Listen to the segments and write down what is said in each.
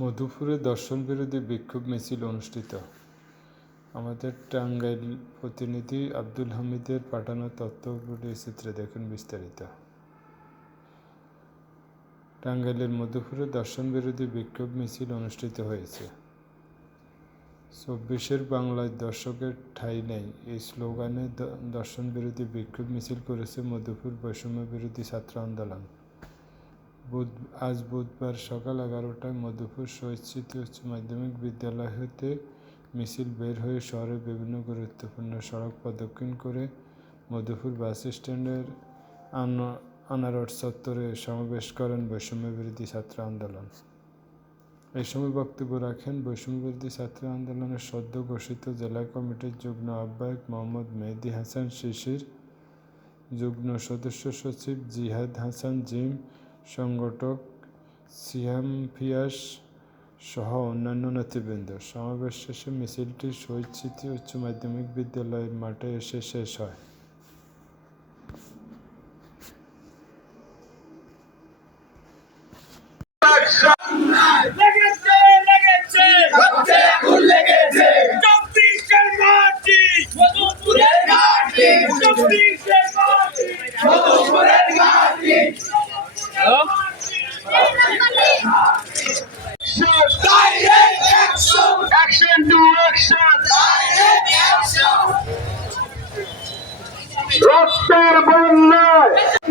মধুপুরে দর্শন বিরোধী বিক্ষোভ মিছিল অনুষ্ঠিত। আমাদের টাঙ্গাইল প্রতিনিধি আব্দুল হামিদের পাঠানো তথ্য ভিডিও চিত্রে দেখুন বিস্তারিত। টাঙ্গাইলের মধুপুরে দর্শন বিরোধী বিক্ষোভ মিছিল অনুষ্ঠিত হয়েছে। চব্বিশের বাংলায় দর্শকের ঠাঁই নেই। এই স্লোগানে দর্শন বিরোধী বিক্ষোভ মিছিল করেছে মধুপুর বৈষম্য বিরোধী ছাত্র আন্দোলন। বুধ, আজ বুধবার সকাল এগারোটায় মধুপুর শহীদ উচ্চ মাধ্যমিক বিদ্যালয় হতে মিছিল বের হয়ে শহরের বিভিন্ন গুরুত্বপূর্ণ সড়ক প্রদক্ষিণ করে মধুপুর বাস স্ট্যান্ডের আনা- আনারট চত্বরে সমাবেশ করেন বৈষম্য বিরোধী ছাত্র আন্দোলন। এই সময় বক্তব্য রাখেন বৈষম্য বিরোধী ছাত্র আন্দোলনের সদ্য ঘোষিত জেলা কমিটির যুগ্ম আহ্বায়ক মোহাম্মদ মেহেদি হাসান শিশির, যুগ্ম সদস্য সচিব জিহাদ হাসান জিম সংগঠক সিয়াম ফিয়াস সহ অন্যান্য নেতৃবৃন্দ। সমাবেশ শেষে মিছিলটি শহীদ স্মৃতি উচ্চ মাধ্যমিক বিদ্যালয়ের মাঠে এসে শেষ হয়।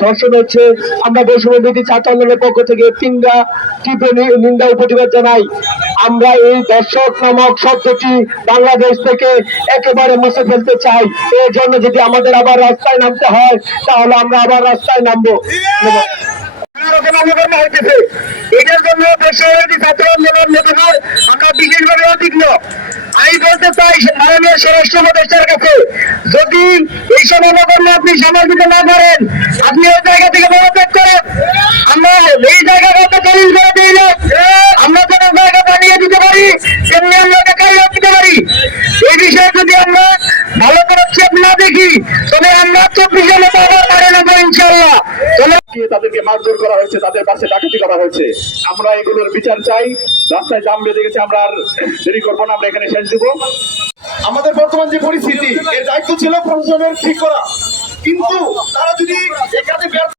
ধর্ষণ হচ্ছে। আমরা বৈষম্য বিধি ছাত্র আন্দোলনের পক্ষ থেকে তিনটা তীব্র নিন্দা ও প্রতিবাদ জানাই। আমরা এই দর্শক নামক শব্দটি বাংলাদেশ থেকে একেবারে মুছে ফেলতে চাই। এর জন্য যদি আমাদের আবার রাস্তায় নামতে হয়, তাহলে আমরা আবার রাস্তায় নামবো। এটার জন্য ছাত্র আন্দোলন মধুপুর আমরা বিশেষভাবে অভিজ্ঞ। আমি বলতে চাই, মাননীয় স্বরাষ্ট্র উপদেষ্টার কাছে, যদি আপনি সমালোচিত না করেন আপনি ওই জায়গা থেকে পদত্যাগ করেন আমরা এই জায়গাটা না আমরা যেন জায়গা দিতে পারি, তেমনি আমরা দেখাই দিতে পারি। এই বিষয়ে যদি আমরা ভালো করে চেপ না দেখি, তবে আমরা চব্বিশে মতো আবার পারে নেব ইনশাল্লাহ তাদেরকে মারধর করা হয়েছে, তাদের পাশে ডাকাতি হয়েছে। আমরা এগুলোর বিচার চাই। রাস্তায় জাম বেঁধে গেছে, আমরা আর দেরি করব না, আমরা এখানে শেষ দিব। আমাদের বর্তমান যে পরিস্থিতি, এর দায়িত্ব ছিল প্রশাসনের ঠিক করা। কিন্তু তারা যদি এ কাজে ব্যর্থ